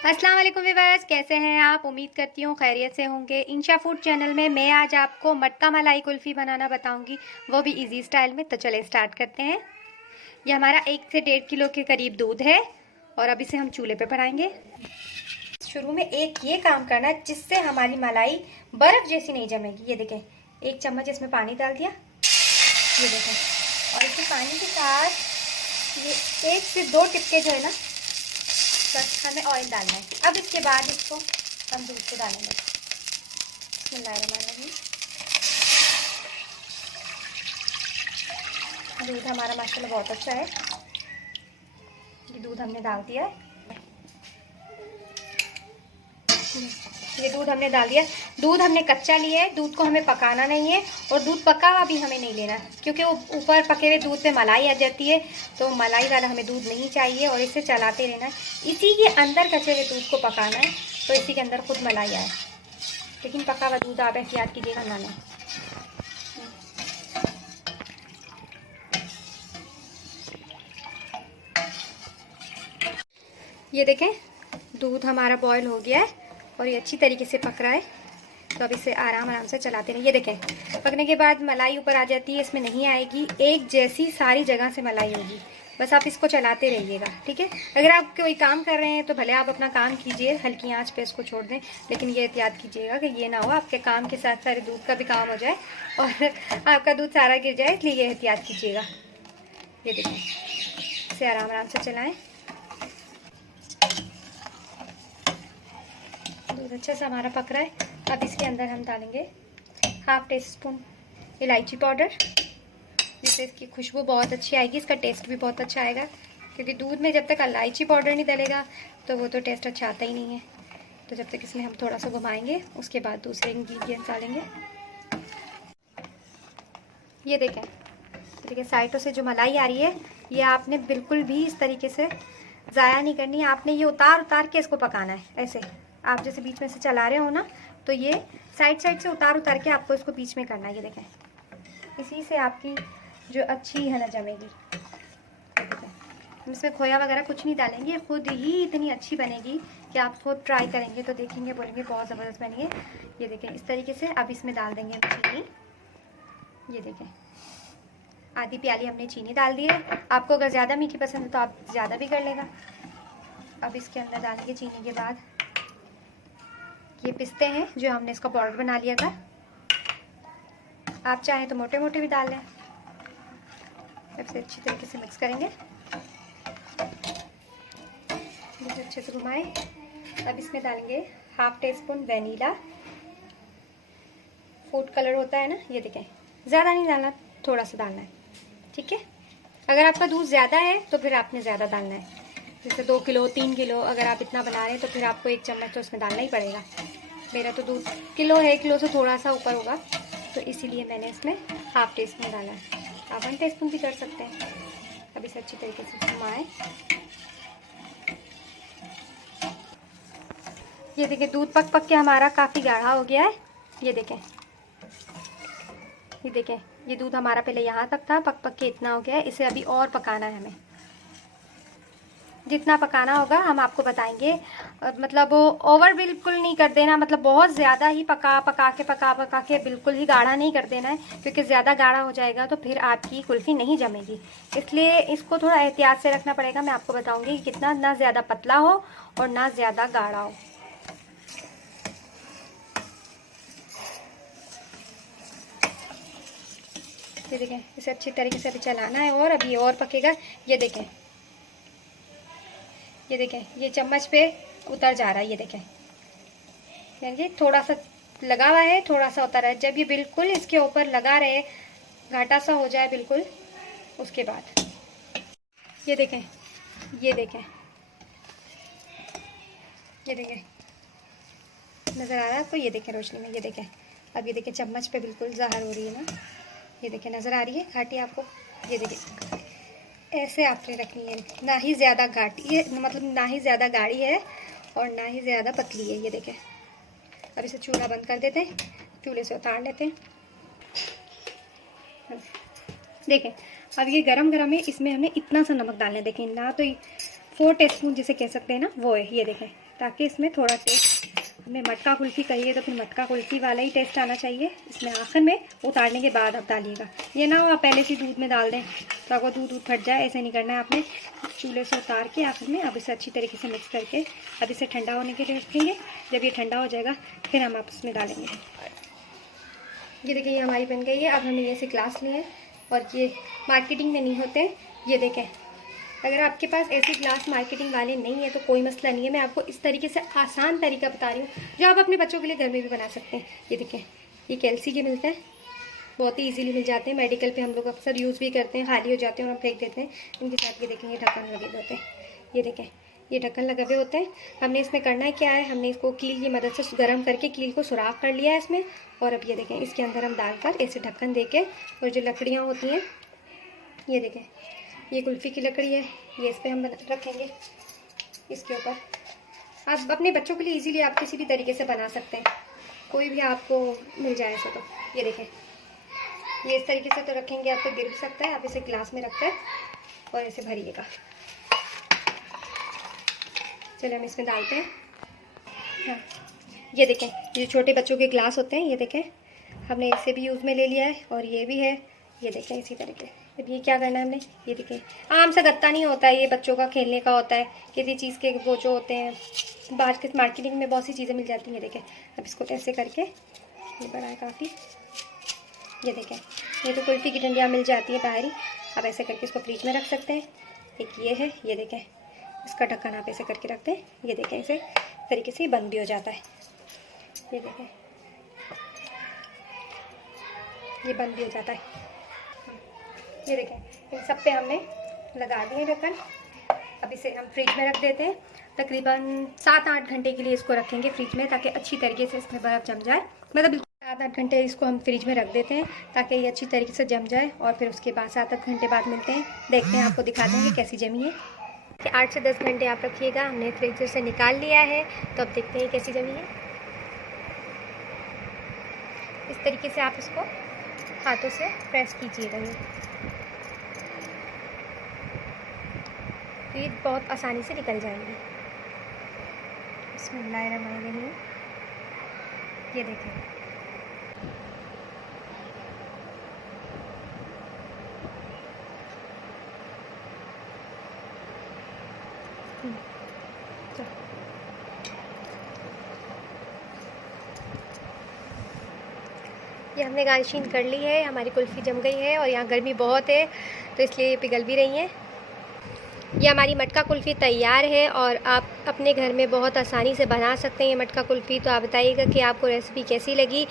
अस्सलाम वालेकुम व्यूअर्स, कैसे हैं आप। उम्मीद करती हूँ खैरियत से होंगे। इंशा फूड चैनल में मैं आज आपको मटका मलाई कुल्फ़ी बनाना बताऊंगी, वो भी इजी स्टाइल में। तो चले स्टार्ट करते हैं। ये हमारा 1 से 1.5 किलो के करीब दूध है और अब इसे हम चूल्हे पे बढ़ाएंगे। शुरू में एक ये काम करना है जिससे हमारी मलाई बर्फ़ जैसी नहीं जमेगी। ये देखें, 1 चम्मच इसमें पानी डाल दिया, ये देखें, और इसी पानी के साथ ये 1 से 2 टिपके जो है ना, बस हमें ऑयल डालना है। अब इसके बाद इसको हम दूध पे डालेंगे। बिस्मिल्लाहिर्रहमानिर्रहीम। दूध हमारा माशाल्लाह बहुत अच्छा है। ये दूध हमने डाल दिया है, ये दूध हमने डाल दिया। दूध हमने कच्चा लिया है, दूध को हमें पकाना नहीं है और दूध पका हुआ भी हमें नहीं लेना, क्योंकि वो ऊपर पके हुए दूध पे मलाई आ जाती है, तो मलाई वाला हमें दूध नहीं चाहिए और इसे चलाते रहना है। इसी के अंदर कच्चे हुए दूध को पकाना है, तो इसी के अंदर खुद मलाई आए। लेकिन पका हुआ दूध आप एहतियात कीजिएगा ना लें। ये देखें, दूध हमारा बॉयल हो गया है और ये अच्छी तरीके से पक रहा है। तो अब इसे आराम से चलाते रहिए। ये देखें, पकने के बाद मलाई ऊपर आ जाती है, इसमें नहीं आएगी, एक जैसी सारी जगह से मलाई होगी। बस आप इसको चलाते रहिएगा, ठीक है। अगर आप कोई काम कर रहे हैं तो भले आप अपना काम कीजिए, हल्की आंच पे इसको छोड़ दें, लेकिन ये एहतियात कीजिएगा कि ये ना हो आपके काम के साथ सारे दूध का भी काम हो जाए और आपका दूध सारा गिर जाए, इसलिए ये एहतियात कीजिएगा। ये देखें, इसे आराम से चलाएँ। दूध अच्छा सा हमारा पक रहा है। अब इसके अंदर हम डालेंगे 1/2 टीस्पून इलायची पाउडर, जिससे इसकी खुशबू बहुत अच्छी आएगी, इसका टेस्ट भी बहुत अच्छा आएगा। क्योंकि दूध में जब तक इलायची पाउडर नहीं डलेगा तो वो तो टेस्ट अच्छा आता ही नहीं है। तो जब तक इसमें हम थोड़ा सा घुमाएंगे, उसके बाद दूसरे इंग्रेडिएंट्स डालेंगे। ये देखें, देखिए साइडों से जो मलाई आ रही है, ये आपने बिल्कुल भी इस तरीके से ज़ाया नहीं करनी है। आपने ये उतार के इसको पकाना है। ऐसे आप जैसे बीच में से चला रहे हो ना, तो ये साइड से उतार के आपको इसको बीच में करना है। ये देखें, इसी से आपकी जो अच्छी है ना जमेगी। हम इसमें खोया वगैरह कुछ नहीं डालेंगे, खुद ही इतनी अच्छी बनेगी कि आप खुद ट्राई करेंगे तो देखेंगे, बोलेंगे बहुत ज़बरदस्त बनी है। ये देखें, इस तरीके से अब इसमें डाल देंगे हम चीनी। ये देखें, आधी प्याली हमने चीनी डाल दी है। आपको अगर ज़्यादा मीठी पसंद है तो आप ज़्यादा भी कर लेगा। अब इसके अंदर डालेंगे चीनी के बाद ये पिस्ते हैं जो हमने इसका पाउडर बना लिया था। आप चाहें तो मोटे मोटे भी डाल लें। सबसे अच्छी तरीके से मिक्स करेंगे, अच्छे से घुमाएं। अब इसमें डालेंगे 1/2 टीस्पून वेनीला फूड कलर होता है ना, ये देखें, ज़्यादा नहीं डालना, थोड़ा सा डालना है, ठीक है। अगर आपका दूध ज़्यादा है तो फिर आपने ज़्यादा डालना है। जैसे 2 किलो 3 किलो अगर आप इतना बना रहे हैं तो फिर आपको 1 चम्मच तो उसमें डालना ही पड़ेगा। मेरा तो दूध किलो है, किलो से थोड़ा सा ऊपर होगा, तो इसीलिए मैंने इसमें 1/2 टीस्पून डाला है। आप 1 टीस्पून भी कर सकते हैं। अब इसे अच्छी तरीके से घुमाएं। ये देखिए, दूध पक के हमारा काफ़ी गाढ़ा हो गया है। ये देखें, ये देखें, ये दूध हमारा पहले यहाँ तक था, पक के इतना हो गया है। इसे अभी और पकाना है हमें। जितना पकाना होगा हम आपको बताएंगे। मतलब ओवर बिल्कुल नहीं कर देना, मतलब बहुत ज़्यादा ही पका के बिल्कुल ही गाढ़ा नहीं कर देना है, क्योंकि ज़्यादा गाढ़ा हो जाएगा तो फिर आपकी कुल्फ़ी नहीं जमेगी। इसलिए इसको थोड़ा एहतियात से रखना पड़ेगा। मैं आपको बताऊंगी कि कितना, ना ज़्यादा पतला हो और ना ज़्यादा गाढ़ा हो। ये देखें, इसे अच्छी तरीके से अभी चलाना है और अभी और पकेगा। ये देखें, ये देखें, ये चम्मच पे उतर जा रहा है। ये देखें, यानी थोड़ा सा लगा हुआ है, थोड़ा सा उतर है। जब ये बिल्कुल इसके ऊपर लगा रहे, घाटा सा हो जाए बिल्कुल, उसके बाद ये देखें, ये देखें, ये देखें, नज़र आ रहा है आपको? ये देखें रोशनी में, ये देखें। अब ये देखें, चम्मच पे बिल्कुल ज़ाहिर हो रही है ना, ये देखें, नज़र आ रही है घाटी आपको? ये देखें, ऐसे आपने रखनी है, ना ही ज़्यादा घाटी है, मतलब ना ही ज़्यादा गाढ़ी है और ना ही ज़्यादा पतली है। ये देखें, अब इसे चूल्हा बंद कर देते हैं, चूल्हे से उतार लेते हैं। देखें, अब ये गरम गरम है, इसमें हमें इतना सा नमक डालना है। देखें, ना तो 4 टीस्पून जिसे कह सकते हैं ना, वो है। ये देखें, ताकि इसमें थोड़ा टेस्ट, हमें मटका कुल्फ़ी कहिए तो फिर मटका कुल्फ़ी वाला ही टेस्ट आना चाहिए। इसमें आखिर में उतारने के बाद आप डालिएगा, ये ना हो आप पहले से दूध में डाल दें तो आपको दूध फट जाए, ऐसे नहीं करना है आपने। चूल्हे से उतार के आखिर में अब इसे अच्छी तरीके से मिक्स करके अब इसे ठंडा होने के लिए रखेंगे। जब ये ठंडा हो जाएगा फिर हम आप इसमें डालेंगे। ये देखिए ये हमारी बन गई है। अब हमने ये से ग्लास लिए और ये मार्केटिंग में नहीं होते, ये देखें। अगर आपके पास ऐसे ग्लास मार्केटिंग वाले नहीं है तो कोई मसला नहीं है, मैं आपको इस तरीके से आसान तरीका बता रही हूँ जो आप अपने बच्चों के लिए घर में भी बना सकते हैं। ये देखें, ये कैल्सी के मिलते हैं, बहुत ही इजीली मिल जाते हैं। मेडिकल पे हम लोग अक्सर यूज़ भी करते हैं, खाली हो जाते हैं और हम फेंक देते हैं। इनके साथ ये देखेंगे ढक्कन लगे हुए होते हैं, ये देखें ये ढक्कन लगे हुए होते हैं। हमने इसमें करना है क्या है, हमने इसको कील की मदद से गर्म करके कील को सुराख कर लिया है इसमें। और अब ये देखें इसके अंदर हम डालकर ऐसे ढक्कन दे के, और जो लकड़ियाँ होती हैं ये देखें, ये कुल्फ़ी की लकड़ी है, ये इस पर हम रखेंगे इसके ऊपर। आप अपने बच्चों के लिए इजीली आप किसी भी तरीके से बना सकते हैं, कोई भी आपको मिल जाए ऐसे। तो ये देखें ये इस तरीके से तो रखेंगे, आप तो गिर भी सकता है। आप इसे ग्लास में रखकर और ऐसे भरिएगा। चलिए हम इसमें डालते हैं। हाँ ये देखें, ये छोटे बच्चों के ग्लास होते हैं, ये देखें हमने इसे भी यूज़ में ले लिया है और ये भी है। ये देखें इसी तरीके। अब ये क्या करना है हमने, ये देखें आम सा गत्ता नहीं होता है, ये बच्चों का खेलने का होता है। किसी चीज़ के वो जो होते हैं बाहर के मार्केटिंग में बहुत सी चीज़ें मिल जाती हैं। ये देखें अब इसको ऐसे करके, ये बड़ा है काफ़ी, ये देखें ये तो कुल्फ़ी की डंडियाँ मिल जाती है बाहर ही। आप ऐसे करके इसको फ्रिज में रख सकते हैं। एक ये है, ये देखें इसका ढक्कन आप ऐसे करके रखते हैं, ये देखें इसे तरीके से बंद भी हो जाता है। ये देखें ये बंद भी हो जाता है। ये देखें इन सब पे हमने लगा दिए ढक्कन। अब इसे हम फ्रिज में रख देते हैं। तकरीबन 7-8 घंटे के लिए इसको रखेंगे फ्रिज में, ताकि अच्छी तरीके से इसमें बर्फ़ जम जाए। मतलब 7-8 घंटे इसको हम फ्रिज में रख देते हैं ताकि ये अच्छी तरीके से जम जाए। और फिर उसके बाद 7-8 घंटे बाद मिलते हैं, देखते हैं, आपको दिखा देंगे कैसी जमी है। 8 से 10 घंटे आप रखिएगा। हमने फ्रिज से निकाल लिया है, तो अब देखते हैं कैसी जमी है। इस तरीके से आप इसको हाथों से प्रेस कीजिएगा, ये बहुत आसानी से निकल जाएंगी। बिस्मिल्लाहिर्रहमानिर्रहीम। ये देखें ये हमने गार्निशिंग कर ली है, हमारी कुल्फ़ी जम गई है। और यहाँ गर्मी बहुत है तो इसलिए ये पिघल भी रही हैं। ये हमारी मटका कुल्फ़ी तैयार है और आप अपने घर में बहुत आसानी से बना सकते हैं ये मटका कुल्फ़ी। तो आप बताइएगा कि आपको रेसिपी कैसी लगी।